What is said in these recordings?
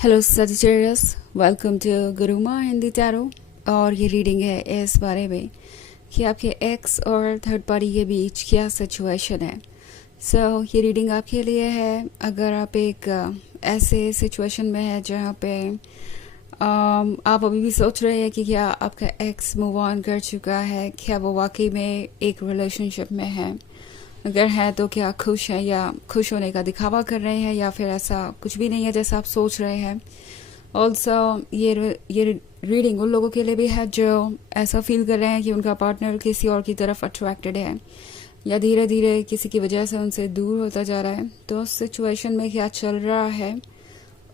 Hello Sagittarius, welcome to Gurumaa Hindi tarot. और ये reading है इस बारे में कि आपके एक्स और थर्ड पार्टी के बीच क्या सिचुएशन है। ये रीडिंग आपके लिए है अगर आप एक ऐसे सिचुएशन में है जहाँ पे आप अभी भी सोच रहे हैं कि क्या आपका एक्स मूव ऑन कर चुका है, क्या वो वाकई में एक रिलेशनशिप में है, अगर है तो क्या खुश है या खुश होने का दिखावा कर रहे हैं, या फिर ऐसा कुछ भी नहीं है जैसा आप सोच रहे हैं। ऑल्सो ये रीडिंग उन लोगों के लिए भी है जो ऐसा फील कर रहे हैं कि उनका पार्टनर किसी और की तरफ अट्रैक्टेड है या धीरे धीरे किसी की वजह से उनसे दूर होता जा रहा है। तो उस सिचुएशन में क्या चल रहा है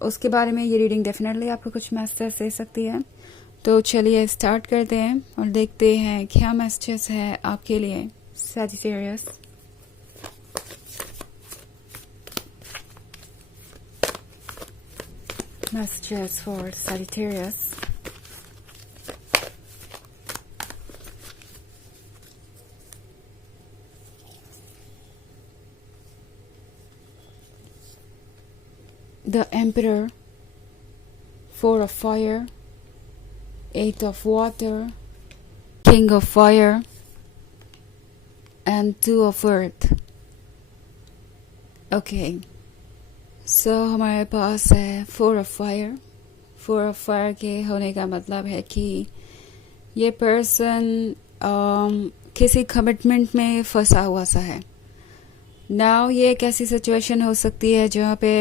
उसके बारे में ये रीडिंग डेफिनेटली आपको कुछ मैसेज दे सकती है। तो चलिए स्टार्ट करते हैं और देखते हैं क्या मैसेजेस है आपके लिए Sagittarius. Messages for Sagittarius. The Emperor, Four of Fire, Eight of Water, King of Fire, and Two of Earth. Okay. हमारे पास है four of fire. Four of fire के होने का मतलब है कि ये पर्सन किसी कमिटमेंट में फंसा हुआ सा है। नाउ ये एक ऐसी सिचुएशन हो सकती है जहाँ पे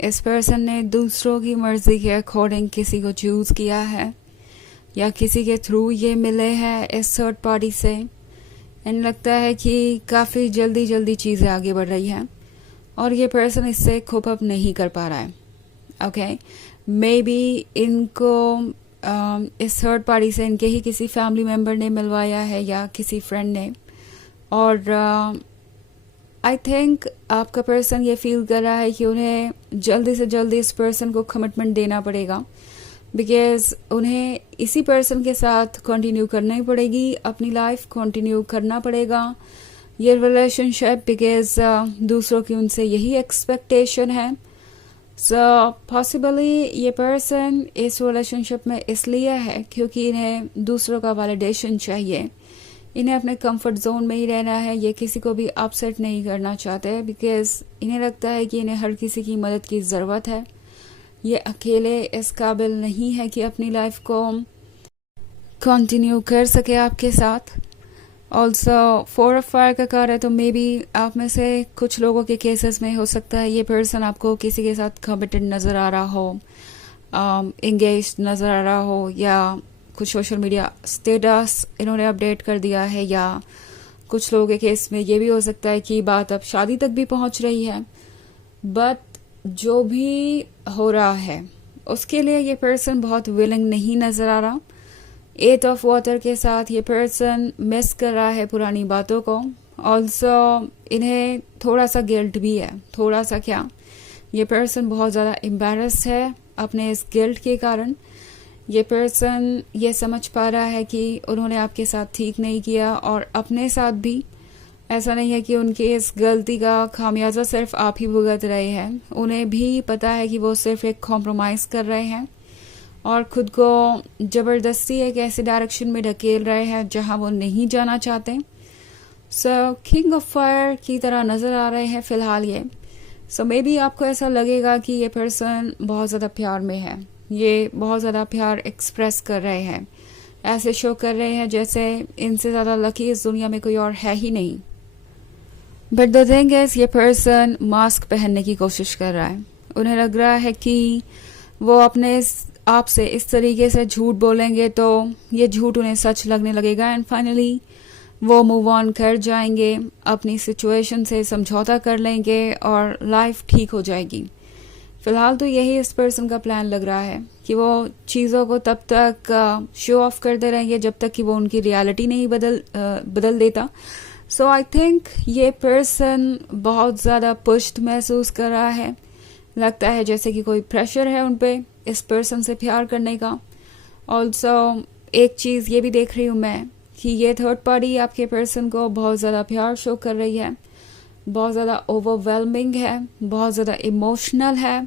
इस पर्सन ने दूसरों की मर्जी के अकॉर्डिंग किसी को चूज किया है या किसी के थ्रू ये मिले हैं इस थर्ड पार्टी से। एंड लगता है कि काफ़ी जल्दी चीज़ें आगे बढ़ रही हैं और ये पर्सन इससे कोप अप नहीं कर पा रहा है। ओके, मे बी इनको इस थर्ड पार्टी से इनके ही किसी फैमिली मेम्बर ने मिलवाया है या किसी फ्रेंड ने। और आई थिंक आपका पर्सन ये फील कर रहा है कि उन्हें जल्दी से जल्दी इस पर्सन को कमिटमेंट देना पड़ेगा, बिकॉज उन्हें इसी पर्सन के साथ कंटिन्यू करना ही पड़ेगी, अपनी लाइफ कंटिन्यू करना पड़ेगा ये रिलेशनशिप, बिकॉज दूसरों की उनसे यही एक्सपेक्टेशन है। पॉसिबली ये पर्सन इस रिलेशनशिप में इसलिए है क्योंकि इन्हें दूसरों का वैलिडेशन चाहिए, इन्हें अपने कंफर्ट जोन में ही रहना है, ये किसी को भी अपसेट नहीं करना चाहते, बिकॉज इन्हें लगता है कि इन्हें हर किसी की मदद की ज़रूरत है। ये अकेले इस काबिल नहीं है कि अपनी लाइफ को कंटिन्यू कर सके आपके साथ। ऑल्सो फोर ऑफ फायर का कार्ड है, तो मे बी आप में से कुछ लोगों के केसेस में हो सकता है ये पर्सन आपको किसी के साथ कमिटेड नज़र आ रहा हो, एंगेज नज़र आ रहा हो, या कुछ सोशल मीडिया स्टेटस इन्होंने अपडेट कर दिया है, या कुछ लोगों के केस में ये भी हो सकता है कि बात अब शादी तक भी पहुंच रही है। बट जो भी हो रहा है उसके लिए ये पर्सन बहुत विलिंग नहीं नज़र आ रहा। एट ऑफ वाटर के साथ ये पर्सन मिस कर रहा है पुरानी बातों को। ऑल्सो इन्हें थोड़ा सा गिल्ट भी है, थोड़ा सा क्या, ये पर्सन बहुत ज़्यादा एम्बैरस्ड है अपने इस गिल्ट के कारण। ये पर्सन ये समझ पा रहा है कि उन्होंने आपके साथ ठीक नहीं किया, और अपने साथ भी ऐसा नहीं है कि उनकी इस गलती का खामियाजा सिर्फ आप ही भुगत रहे हैं, उन्हें भी पता है कि वो सिर्फ एक कॉम्प्रोमाइज़ कर रहे हैं और खुद को ज़बरदस्ती एक ऐसे डायरेक्शन में ढकेल रहे हैं जहां वो नहीं जाना चाहते। किंग ऑफ फायर की तरह नज़र आ रहे हैं फ़िलहाल ये। मे बी आपको ऐसा लगेगा कि ये पर्सन बहुत ज़्यादा प्यार में है, ये बहुत ज़्यादा प्यार एक्सप्रेस कर रहे हैं, ऐसे शो कर रहे हैं जैसे इनसे ज़्यादा लकी इस दुनिया में कोई और है ही नहीं। बट द थिंग इज ये पर्सन मास्क पहनने की कोशिश कर रहा है। उन्हें लग रहा है कि वो अपने आपसे इस तरीके से झूठ बोलेंगे तो ये झूठ उन्हें सच लगने लगेगा, एंड फाइनली वो मूव ऑन कर जाएंगे, अपनी सिचुएशन से समझौता कर लेंगे और लाइफ ठीक हो जाएगी। फिलहाल तो यही इस पर्सन का प्लान लग रहा है कि वो चीज़ों को तब तक शो ऑफ करते रहेंगे जब तक कि वो उनकी रियलिटी नहीं बदल देता। आई थिंक ये पर्सन बहुत ज़्यादा पुश्ड महसूस कर रहा है, लगता है जैसे कि कोई प्रेशर है उन पे इस पर्सन से प्यार करने का। ऑल्सो एक चीज़ ये भी देख रही हूँ मैं कि ये थर्ड पार्टी आपके पर्सन को बहुत ज़्यादा प्यार शो कर रही है, बहुत ज़्यादा ओवरवेलमिंग है, बहुत ज़्यादा इमोशनल है,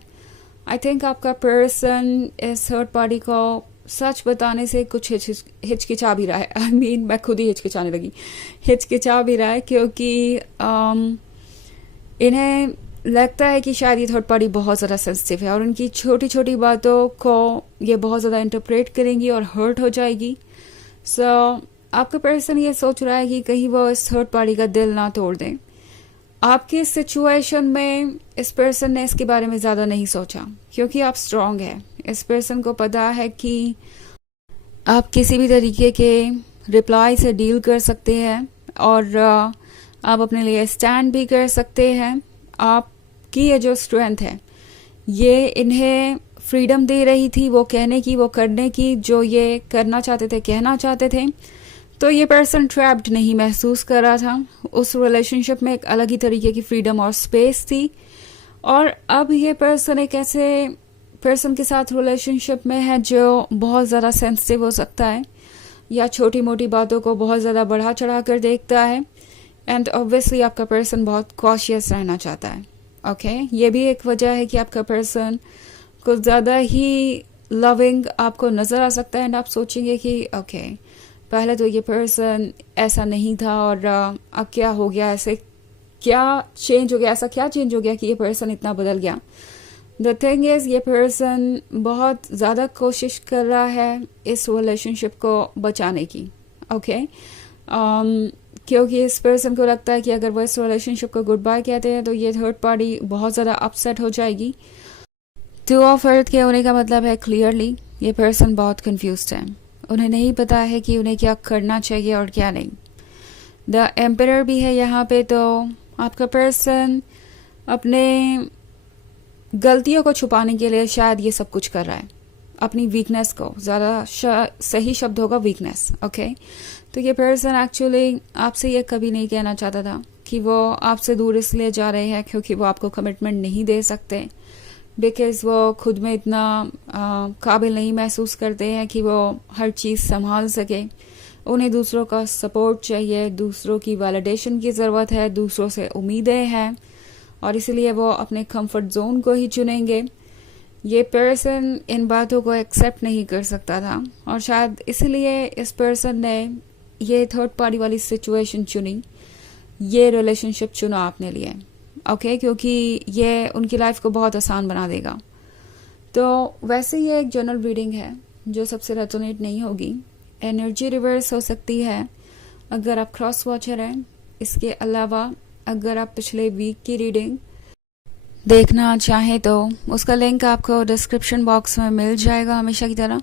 आई थिंक आपका पर्सन इस थर्ड पार्टी को सच बताने से कुछ हिचकिचा भी रहा है। आई मीन मैं खुद ही हिचकिचाने लगी, हिचकिचा भी रहा है क्योंकि इन्हें लगता है कि शायद ये थर्ड पार्टी बहुत ज़्यादा सेंसिटिव है और उनकी छोटी छोटी बातों को ये बहुत ज़्यादा इंटरप्रेट करेंगी और हर्ट हो जाएगी। सो आपका पर्सन ये सोच रहा है कि कहीं वो इस थर्ड पार्टी का दिल ना तोड़ दें। आपकी सिचुएशन में इस पर्सन ने इसके बारे में ज़्यादा नहीं सोचा क्योंकि आप स्ट्रांग है। इस पर्सन को पता है कि आप किसी भी तरीके के रिप्लाई से डील कर सकते हैं और आप अपने लिए स्टैंड भी कर सकते हैं। आपकी ये जो स्ट्रेंथ है ये इन्हें फ्रीडम दे रही थी वो कहने की, वो करने की, जो ये करना चाहते थे, कहना चाहते थे। तो ये पर्सन ट्रैप्ड नहीं महसूस कर रहा था। उस रिलेशनशिप में एक अलग ही तरीके की फ्रीडम और स्पेस थी। और अब ये पर्सन एक ऐसे पर्सन के साथ रिलेशनशिप में है जो बहुत ज़्यादा सेंसिटिव हो सकता है या छोटी मोटी बातों को बहुत ज़्यादा बढ़ा चढ़ा कर देखता है। एंड ऑब्वियसली आपका पर्सन बहुत कॉशियस रहना चाहता है। ओके, ये भी एक वजह है कि आपका पर्सन कुछ ज़्यादा ही लविंग आपको नज़र आ सकता है। एंड आप सोचेंगे कि ओके, पहले तो ये पर्सन ऐसा नहीं था और अब क्या हो गया, ऐसे क्या चेंज हो गया, ऐसा क्या चेंज हो गया कि ये पर्सन इतना बदल गया। द थिंग इज ये पर्सन बहुत ज़्यादा कोशिश कर रहा है इस रिलेशनशिप को बचाने की। ओके, क्योंकि इस पर्सन को लगता है कि अगर वो इस रिलेशनशिप को गुड बाय कहते हैं तो ये थर्ड पार्टी बहुत ज़्यादा अपसेट हो जाएगी। टू ऑफ अर्थ के होने का मतलब है क्लियरली ये पर्सन बहुत कंफ्यूज्ड है। उन्हें नहीं पता है कि उन्हें क्या करना चाहिए और क्या नहीं। द एम्परर भी है यहाँ पे। तो आपका पर्सन अपने गलतियों को छुपाने के लिए शायद ये सब कुछ कर रहा है, अपनी वीकनेस को, ज़्यादा सही शब्द होगा वीकनेस। ओके, तो ये पर्सन एक्चुअली आपसे ये कभी नहीं कहना चाहता था कि वो आपसे दूर इसलिए जा रहे हैं क्योंकि वो आपको कमिटमेंट नहीं दे सकते, बिकॉज वो खुद में इतना काबिल नहीं महसूस करते हैं कि वो हर चीज़ संभाल सके। उन्हें दूसरों का सपोर्ट चाहिए, दूसरों की वैलिडेशन की ज़रूरत है, दूसरों से उम्मीदें हैं और इसलिए वो अपने कंफर्ट जोन को ही चुनेंगे। ये पर्सन इन बातों को एक्सेप्ट नहीं कर सकता था और शायद इसलिए इस पर्सन ने ये थर्ड पार्टी वाली सिचुएशन चुनी, ये रिलेशनशिप चुना अपने लिए। ओके, क्योंकि ये उनकी लाइफ को बहुत आसान बना देगा। तो वैसे ये एक जनरल रीडिंग है जो सबसे रेजोनेट नहीं होगी। एनर्जी रिवर्स हो सकती है अगर आप क्रॉस वॉचर हैं। इसके अलावा अगर आप पिछले वीक की रीडिंग देखना चाहें तो उसका लिंक आपको डिस्क्रिप्शन बॉक्स में मिल जाएगा हमेशा की तरह।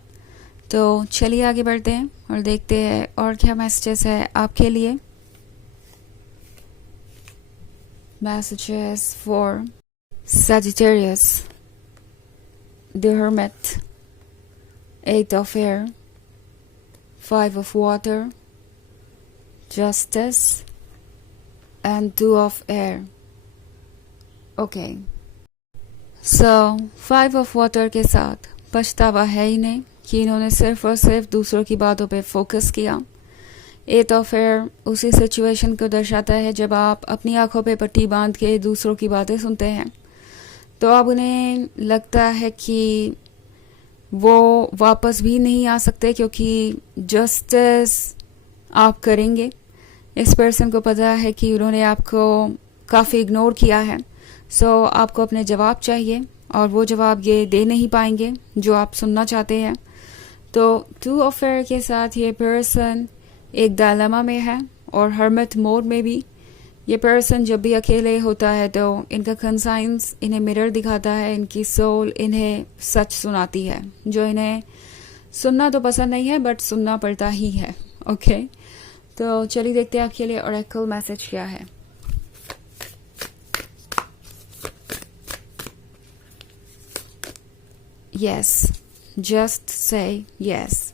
तो चलिए आगे बढ़ते हैं और देखते हैं और क्या मैसेजेस है आपके लिए। Messages for Sagittarius, the Hermit, 8 of Air, 5 of Water, Justice, and 2 of Air. Okay. So, 5 of Water के साथ पछतावा है इन्हें कि इन्होंने सिर्फ और सिर्फ दूसरों की बातों पे फोकस किया। 8 ऑफ एयर उसी सिचुएशन को दर्शाता है जब आप अपनी आंखों पे पट्टी बांध के दूसरों की बातें सुनते हैं। तो अब उन्हें लगता है कि वो वापस भी नहीं आ सकते क्योंकि जस्टिस आप करेंगे। इस पर्सन को पता है कि उन्होंने आपको काफ़ी इग्नोर किया है। सो आपको अपने जवाब चाहिए और वो जवाब ये दे नहीं पाएंगे जो आप सुनना चाहते हैं। तो 2 ऑफ एयर के साथ ये पर्सन एक डायलेमा में है और हर्मिट मोड में भी। ये पर्सन जब भी अकेले होता है तो इनका कंसाइंस इन्हें मिरर दिखाता है, इनकी सोल इन्हें सच सुनाती है जो इन्हें सुनना तो पसंद नहीं है बट सुनना पड़ता ही है। ओके, तो चलिए देखते हैं आपके लिए ओरेकल मैसेज क्या है। Yes, just say yes.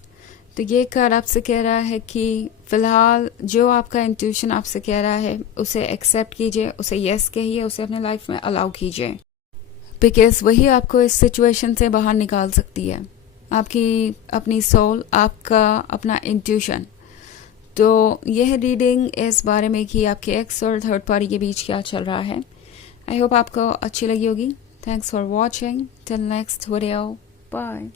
तो ये कार्ड आपसे कह रहा है कि फिलहाल जो आपका इंट्यूशन आपसे कह रहा है उसे एक्सेप्ट कीजिए, उसे यस कहिए, उसे अपने लाइफ में अलाउ कीजिए, बिकॉज वही आपको इस सिचुएशन से बाहर निकाल सकती है। आपकी अपनी सोल, आपका अपना इंट्यूशन। तो यह रीडिंग इस बारे में कि आपके एक्स और थर्ड पार्टी के बीच क्या चल रहा है। आई होप आपको अच्छी लगी होगी। Thanks for watching. Till next video. Bye.